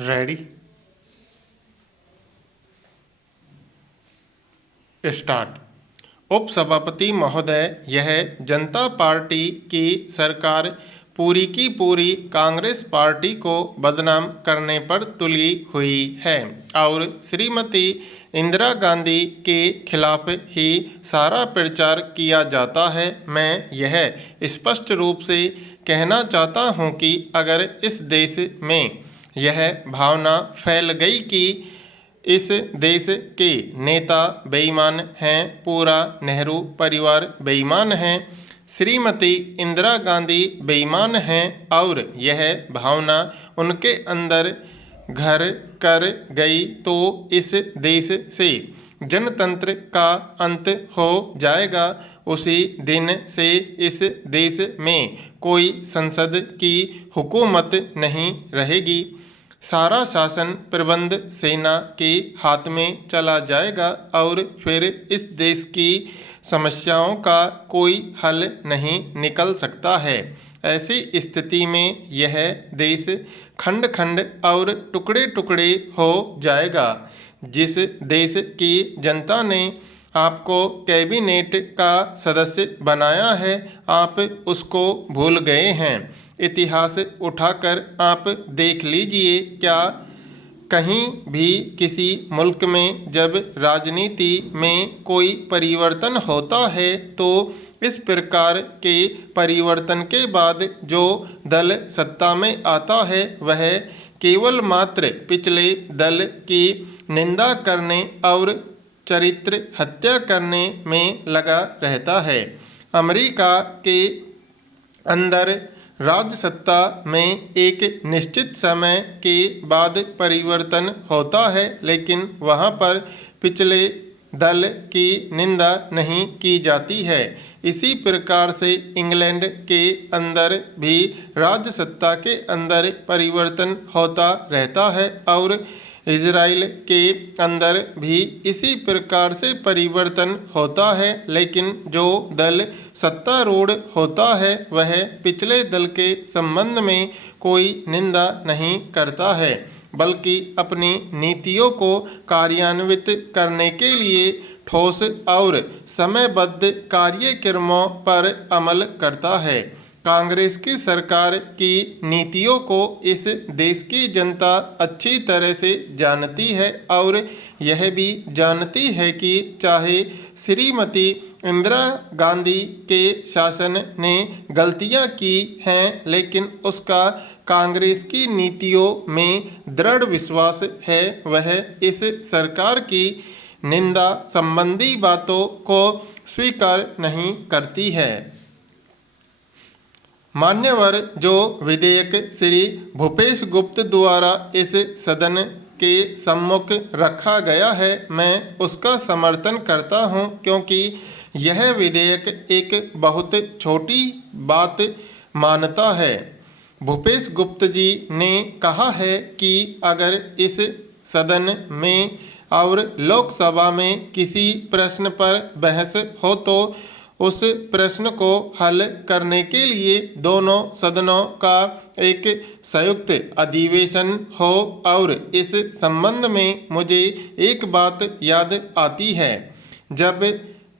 Ready start. उपसभापति महोदय, यह जनता पार्टी की सरकार पूरी की पूरी कांग्रेस पार्टी को बदनाम करने पर तुली हुई है और श्रीमती इंदिरा गांधी के खिलाफ ही सारा प्रचार किया जाता है। मैं यह स्पष्ट रूप से कहना चाहता हूं कि अगर इस देश में यह भावना फैल गई कि इस देश के नेता बेईमान हैं, पूरा नेहरू परिवार बेईमान है, श्रीमती इंदिरा गांधी बेईमान हैं और यह भावना उनके अंदर घर कर गई तो इस देश से जनतंत्र का अंत हो जाएगा। उसी दिन से इस देश में कोई संसद की हुकूमत नहीं रहेगी। सारा शासन प्रबंध सेना के हाथ में चला जाएगा और फिर इस देश की समस्याओं का कोई हल नहीं निकल सकता है। ऐसी स्थिति में यह देश खंड खंड और टुकड़े टुकड़े हो जाएगा। जिस देश की जनता ने आपको कैबिनेट का सदस्य बनाया है, आप उसको भूल गए हैं। इतिहास उठाकर आप देख लीजिए, क्या कहीं भी किसी मुल्क में जब राजनीति में कोई परिवर्तन होता है तो इस प्रकार के परिवर्तन के बाद जो दल सत्ता में आता है वह केवल मात्र पिछले दल की निंदा करने और चरित्र हत्या करने में लगा रहता है। अमेरिका के अंदर राज्य सत्ता में एक निश्चित समय के बाद परिवर्तन होता है, लेकिन वहाँ पर पिछले दल की निंदा नहीं की जाती है। इसी प्रकार से इंग्लैंड के अंदर भी राज्य सत्ता के अंदर परिवर्तन होता रहता है और इजराइल के अंदर भी इसी प्रकार से परिवर्तन होता है, लेकिन जो दल सत्तारूढ़ होता है वह पिछले दल के संबंध में कोई निंदा नहीं करता है, बल्कि अपनी नीतियों को कार्यान्वित करने के लिए ठोस और समयबद्ध कार्यक्रमों पर अमल करता है। कांग्रेस की सरकार की नीतियों को इस देश की जनता अच्छी तरह से जानती है और यह भी जानती है कि चाहे श्रीमती इंदिरा गांधी के शासन ने गलतियां की हैं, लेकिन उसका कांग्रेस की नीतियों में दृढ़ विश्वास है। वह इस सरकार की निंदा संबंधी बातों को स्वीकार नहीं करती है। मान्यवर, जो विधेयक श्री भूपेश गुप्त द्वारा इस सदन के सम्मुख रखा गया है, मैं उसका समर्थन करता हूं, क्योंकि यह विधेयक एक बहुत छोटी बात मानता है। भूपेश गुप्त जी ने कहा है कि अगर इस सदन में और लोकसभा में किसी प्रश्न पर बहस हो तो उस प्रश्न को हल करने के लिए दोनों सदनों का एक संयुक्त अधिवेशन हो। और इस संबंध में मुझे एक बात याद आती है, जब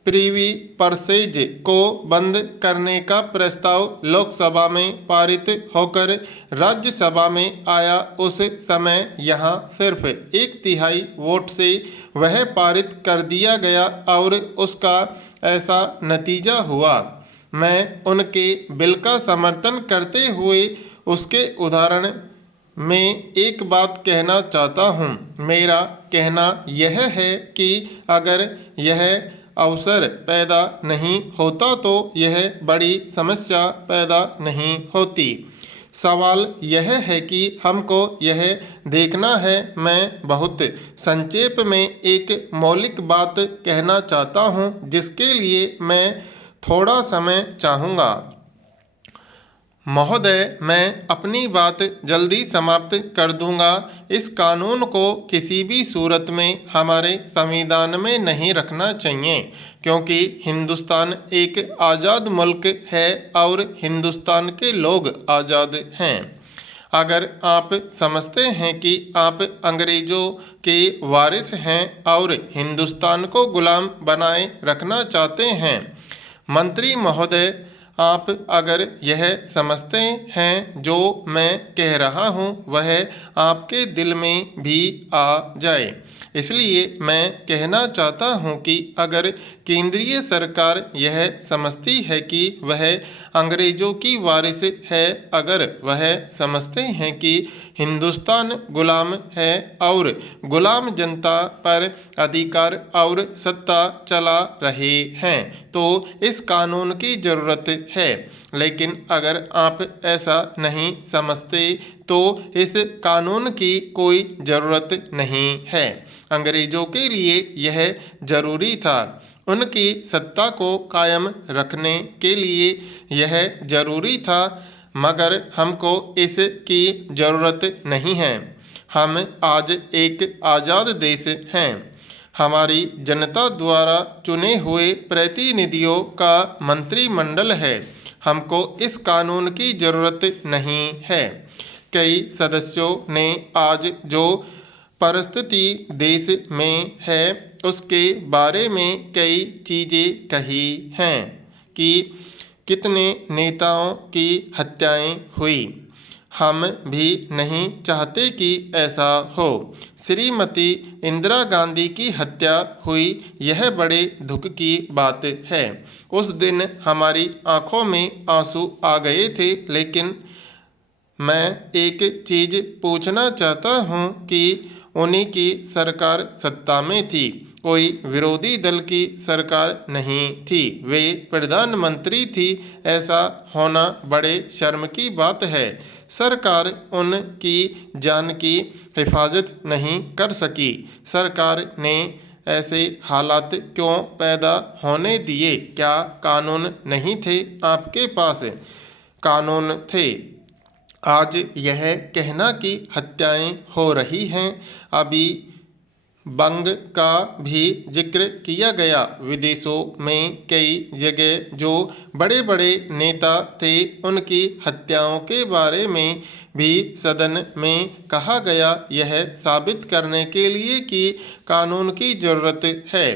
प्रिवी पर्सेज को बंद करने का प्रस्ताव लोकसभा में पारित होकर राज्यसभा में आया, उस समय यहाँ सिर्फ 1/3 वोट से वह पारित कर दिया गया और उसका ऐसा नतीजा हुआ। मैं उनके बिल का समर्थन करते हुए उसके उदाहरण में एक बात कहना चाहता हूँ। मेरा कहना यह है कि अगर यह अवसर पैदा नहीं होता तो यह बड़ी समस्या पैदा नहीं होती। सवाल यह है कि हमको यह देखना है। मैं बहुत संक्षेप में एक मौलिक बात कहना चाहता हूँ, जिसके लिए मैं थोड़ा समय चाहूँगा। महोदय, मैं अपनी बात जल्दी समाप्त कर दूंगा। इस कानून को किसी भी सूरत में हमारे संविधान में नहीं रखना चाहिए, क्योंकि हिंदुस्तान एक आज़ाद मुल्क है और हिंदुस्तान के लोग आज़ाद हैं। अगर आप समझते हैं कि आप अंग्रेजों के वारिस हैं और हिंदुस्तान को गुलाम बनाए रखना चाहते हैं, मंत्री महोदय, आप अगर यह समझते हैं जो मैं कह रहा हूँ वह आपके दिल में भी आ जाए, इसलिए मैं कहना चाहता हूँ कि अगर केंद्रीय सरकार यह समझती है कि वह अंग्रेजों की वारिस है, अगर वह समझते हैं कि हिंदुस्तान गुलाम है और गुलाम जनता पर अधिकार और सत्ता चला रहे हैं, तो इस कानून की ज़रूरत है। लेकिन अगर आप ऐसा नहीं समझते तो इस कानून की कोई ज़रूरत नहीं है। अंग्रेज़ों के लिए यह ज़रूरी था, उनकी सत्ता को कायम रखने के लिए यह ज़रूरी था, मगर हमको इसकी ज़रूरत नहीं है। हम आज एक आज़ाद देश हैं। हमारी जनता द्वारा चुने हुए प्रतिनिधियों का मंत्रिमंडल है। हमको इस कानून की ज़रूरत नहीं है। कई सदस्यों ने आज जो परिस्थिति देश में है उसके बारे में कई चीज़ें कही हैं कि कितने नेताओं की हत्याएं हुई। हम भी नहीं चाहते कि ऐसा हो। श्रीमती इंदिरा गांधी की हत्या हुई, यह बड़े दुख की बात है। उस दिन हमारी आंखों में आंसू आ गए थे, लेकिन मैं एक चीज़ पूछना चाहता हूँ कि उन्हीं की सरकार सत्ता में थी, कोई विरोधी दल की सरकार नहीं थी, वे प्रधानमंत्री थी। ऐसा होना बड़े शर्म की बात है। सरकार उनकी जान की हिफाजत नहीं कर सकी। सरकार ने ऐसे हालात क्यों पैदा होने दिए? क्या कानून नहीं थे आपके पास? कानून थे। आज यह कहना कि हत्याएं हो रही हैं, अभी बंग का भी जिक्र किया गया। विदेशों में कई जगह जो बड़े बड़े नेता थे उनकी हत्याओं के बारे में भी सदन में कहा गया, यह साबित करने के लिए कि कानून की ज़रूरत है।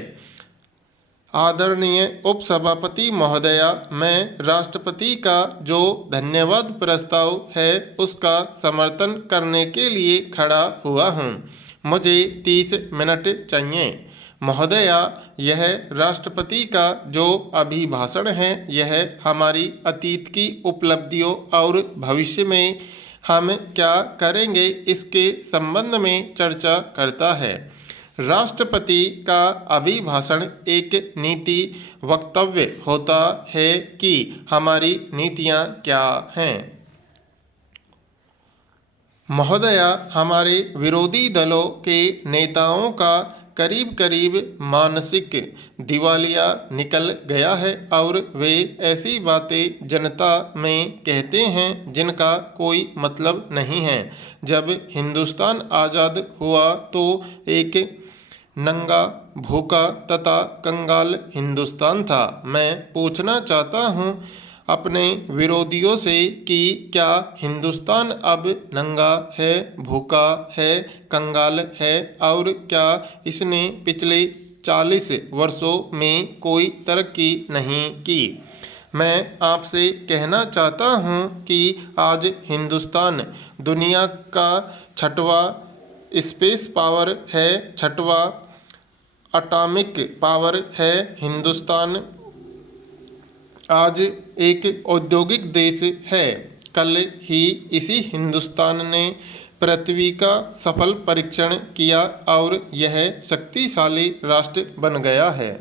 आदरणीय उपसभापति महोदया, मैं राष्ट्रपति का जो धन्यवाद प्रस्ताव है उसका समर्थन करने के लिए खड़ा हुआ हूँ। मुझे 30 मिनट चाहिए। महोदया, यह राष्ट्रपति का जो अभिभाषण है यह हमारी अतीत की उपलब्धियों और भविष्य में हम क्या करेंगे इसके संबंध में चर्चा करता है। राष्ट्रपति का अभिभाषण एक नीति वक्तव्य होता है कि हमारी नीतियाँ क्या हैं। महोदया, हमारे विरोधी दलों के नेताओं का करीब करीब मानसिक दिवालिया निकल गया है और वे ऐसी बातें जनता में कहते हैं जिनका कोई मतलब नहीं है। जब हिंदुस्तान आज़ाद हुआ तो एक नंगा, भूखा तथा कंगाल हिंदुस्तान था। मैं पूछना चाहता हूँ अपने विरोधियों से कि क्या हिंदुस्तान अब नंगा है, भूखा है, कंगाल है और क्या इसने पिछले 40 वर्षों में कोई तरक्की नहीं की? मैं आपसे कहना चाहता हूँ कि आज हिंदुस्तान दुनिया का 6वां स्पेस पावर है, 6वां एटॉमिक पावर है। हिंदुस्तान आज एक औद्योगिक देश है। कल ही इसी हिंदुस्तान ने पृथ्वी का सफल परीक्षण किया और यह शक्तिशाली राष्ट्र बन गया है।